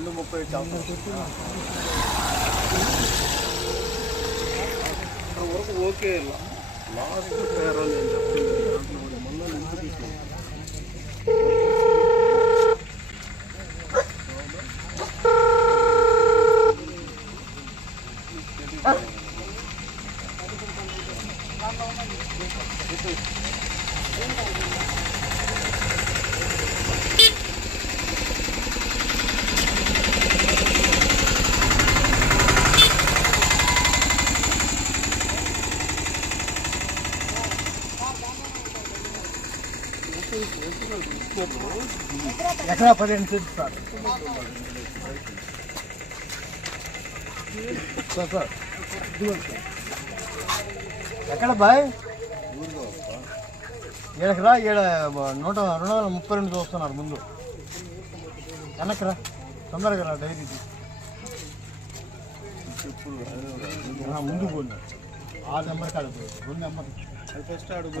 రెండు ముప్పై ఇక్కడ వరకు ఓకే లాస్ట్ పేరా నేను చెప్పింది దాంట్లో కూడా మళ్ళీ ఎకరా పదిహేను సెంట్లు సార్. సార్ సార్ ఎక్కడ బాయ్? ఏడకరా ఏడ నూట రెండు వందల ముప్పై రెండు చూస్తున్నారు ముందు. వెనకరా తొందరగా రా డైరీ ముందు పోండి. ఆ నెంబర్ కాదు రెండు నెంబర్ ఫస్ట్ అడుగు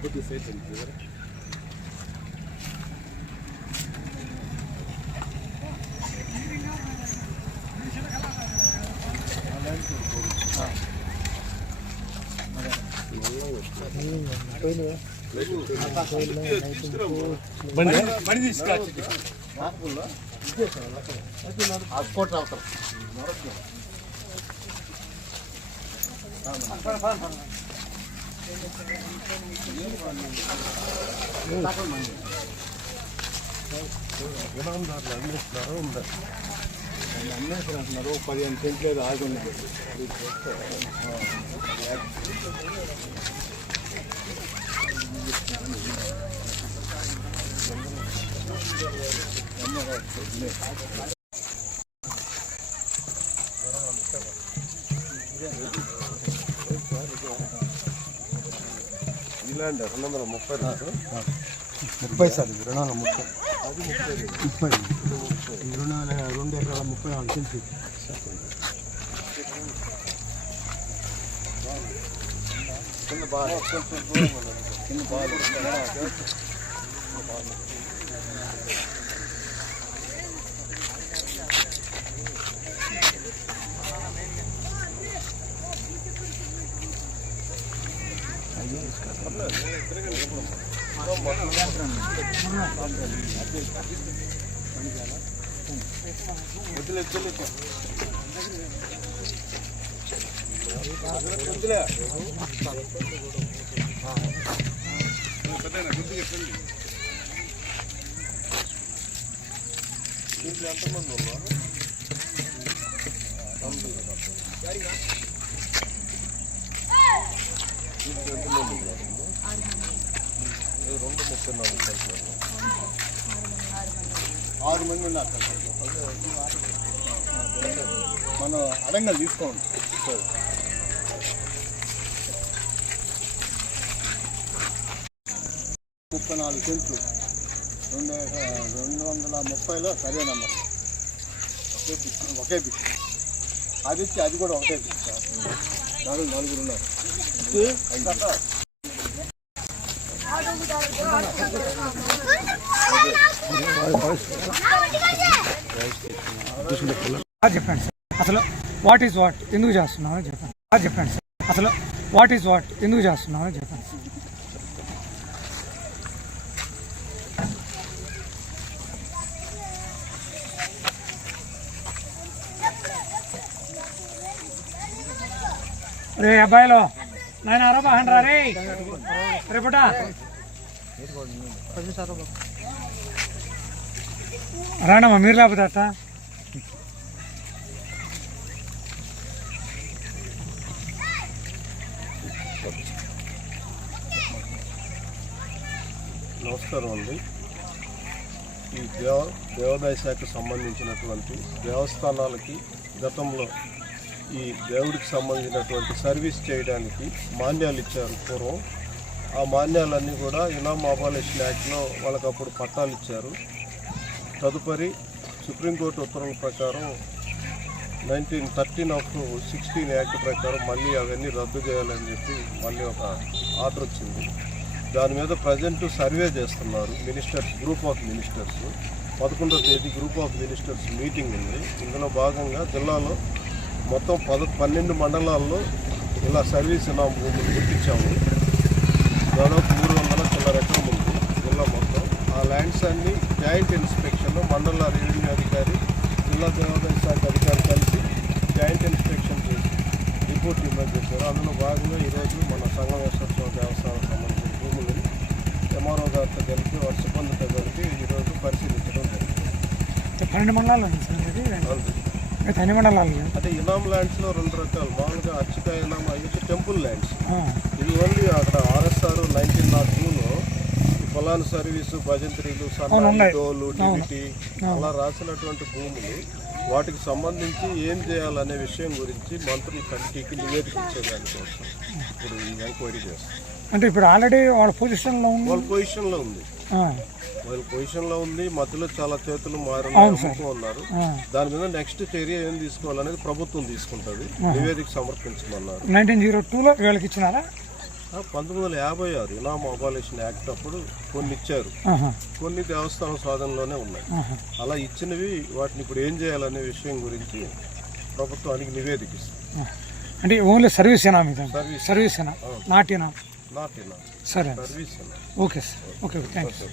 ఉన్నారు మేడం గ్యాప్ కొద్ది సేపు బండి తీసుకొచ్చి ఆ కోట్ అవుతారు విమానదారులు అందిస్తున్నారు ఉండదు అమ్మేసి అంటున్నారు పదిహేను సెంట్లు ఏదో ఆగి ఉన్నాయి ఇలాంటి రెండు వందల ముప్పై రెండు ముప్పై సార్ ఇది రెండు వందల ముప్పై ముప్పై ఇది రెండు వందల రెండు ఎకరాల ముప్పై నాలుగు సెంట్లు కింద బాగా కొంచెం దూరం ఉన్నది. కింద బాగా వదిలే వదిలే వదిలే పెద్దనా గుర్తుగా ఎక్కండి దీంట్లో ఎంతమంది ఉన్నారు దీంట్లో ఎంతమంది ఉన్నారు అంటే ముప్పై నాలుగు సెంట్లు. ఆరు మంది ఉన్నారు సార్ మనం అడంగా తీసుకోండి ముప్పై నాలుగు సెంట్లు రెండు రెండు వందల ముప్పైలో సరే నెంబర్ ఒకే పిక్ ఒకే బిక్ అది ఇచ్చి అది కూడా ఒకటే బిక్ సార్. నాలుగు నలుగురు ఉన్నారు. చెప్పండి సార్ అసలు వాట్ ఈజ్ వాట్? ఎందుకు చేస్తున్నారో చెప్పండి. అది చెప్పండి సార్. అసలు వాట్ ఈజ్ వాట్? ఎందుకు చేస్తున్నారో చెప్పండి రే అబ్బాయిలో నాయన అరవై హండ్రా రే. రేపట రానమ్మ మీరు లేకపోతే అట్టా నమస్కారం అండి. ఈ దేవ దేవాదాయ శాఖకు సంబంధించినటువంటి దేవస్థానాలకి గతంలో ఈ దేవుడికి సంబంధించినటువంటి సర్వీస్ చేయడానికి మాన్యాలు ఇచ్చారు పూర్వం. ఆ మాన్యాలన్నీ కూడా ఇనామ్ అబాలిషన్ యాక్ట్లో వాళ్ళకి అప్పుడు పట్టాలు ఇచ్చారు. తదుపరి సుప్రీంకోర్టు ఉత్తర్వుల ప్రకారం nineteen thirteen of sixteen act ప్రకారం మళ్ళీ అవన్నీ రద్దు చేయాలని చెప్పి మళ్ళీ ఒక ఆర్డర్ వచ్చింది. దాని మీద ప్రజెంట్ సర్వే చేస్తున్నారు మినిస్టర్స్ గ్రూప్ ఆఫ్ మినిస్టర్స్. పదకొండో తేదీ గ్రూప్ ఆఫ్ మినిస్టర్స్ మీటింగ్ ఉంది. ఇందులో భాగంగా జిల్లాలో మొత్తం పద పన్నెండు మండలాల్లో ఇలా సర్వీస్ ఇనాం గుర్తించాము. దాదాపు మూడు వందల చిల్లర ఎకరం ఉంది. జిల్లా మొత్తం. ఆ ల్యాండ్స్ అన్ని జాయింట్ ఇన్స్పెక్షన్ మండల రెవెన్యూ అధికారి జిల్లా దేవాదాయ శాఖ అధికారి కలిసి జాయింట్ ఇన్స్పెక్షన్ చేసి రిపోర్ట్ ఇవ్వడం చేశారు. అందులో భాగంగా ఈరోజు మన సంగమేశ్వర దేవస్థానం సంబంధించిన భూములని ఎంఆర్ఓ గారితో కలిపి వారి సిబ్బందితో కలిపి ఈరోజు పరిశీలించడం జరిగింది. పన్నెండు మండలాలు అన్ని. అంటే ఇనాం ల్యాండ్స్లో రెండు రకాలు. మామూలుగా అర్చిక ఇనాం అయితే టెంపుల్ ల్యాండ్స్. ఇది ఓన్లీ అక్కడ ఆర్ఎస్ఆర్ నైన్టీన్ నాట్ టూలో పొలాన్ సర్వీసు భజంత్రీలు. డోలు డిబిటీ అలా రాసినటువంటి భూములు వాటికి సంబంధించి ఏం చేయాలనే విషయం గురించి మంత్రుల కమిటీకి నివేదిక ఇచ్చేదానికోసం ఇప్పుడు ఈ ఎంక్వైరీ చేస్తాం. అంటే ఇప్పుడు ఆల్రెడీ వాళ్ళ పొజిషన్లో ఉంది. వాళ్ళ పొజిషన్లో ఉంది. వాళ్ళ పొజిషన్లో ఉంది. మధ్యలో చాలా చేతులు మారి అవును సార్. అమ్ముతూ ఉన్నారు. ఆ. దాని మీద నెక్స్ట్ చర్య ఏం తీసుకోవాలనేది ప్రభుత్వం తీసుకుంటుంది. నివేదిక సమర్పించమన్నారు. నైన్టీన్ జీరో టూలో వీళ్ళకి ఇచ్చినారా? పంతొమ్మిది వందల యాభై ఆరు ఇనాం అబాలిషన్ యాక్ట్ అప్పుడు కొన్ని ఇచ్చారు. కొన్ని దేవస్థానం స్వాధీనంలోనే ఉన్నాయి. అలా ఇచ్చినవి వాటిని ఇప్పుడు ఏం చేయాలనే విషయం గురించి ప్రభుత్వానికి నివేదిక ఇస్తుంది. అంటే ఓన్లీ సర్వీస్ ఏనా మీద? సర్వీస్. సర్వీస్ ఏనా? నాట్ ఏనా నాట్ ఇనా సరే. Service okay sir. Okay thank you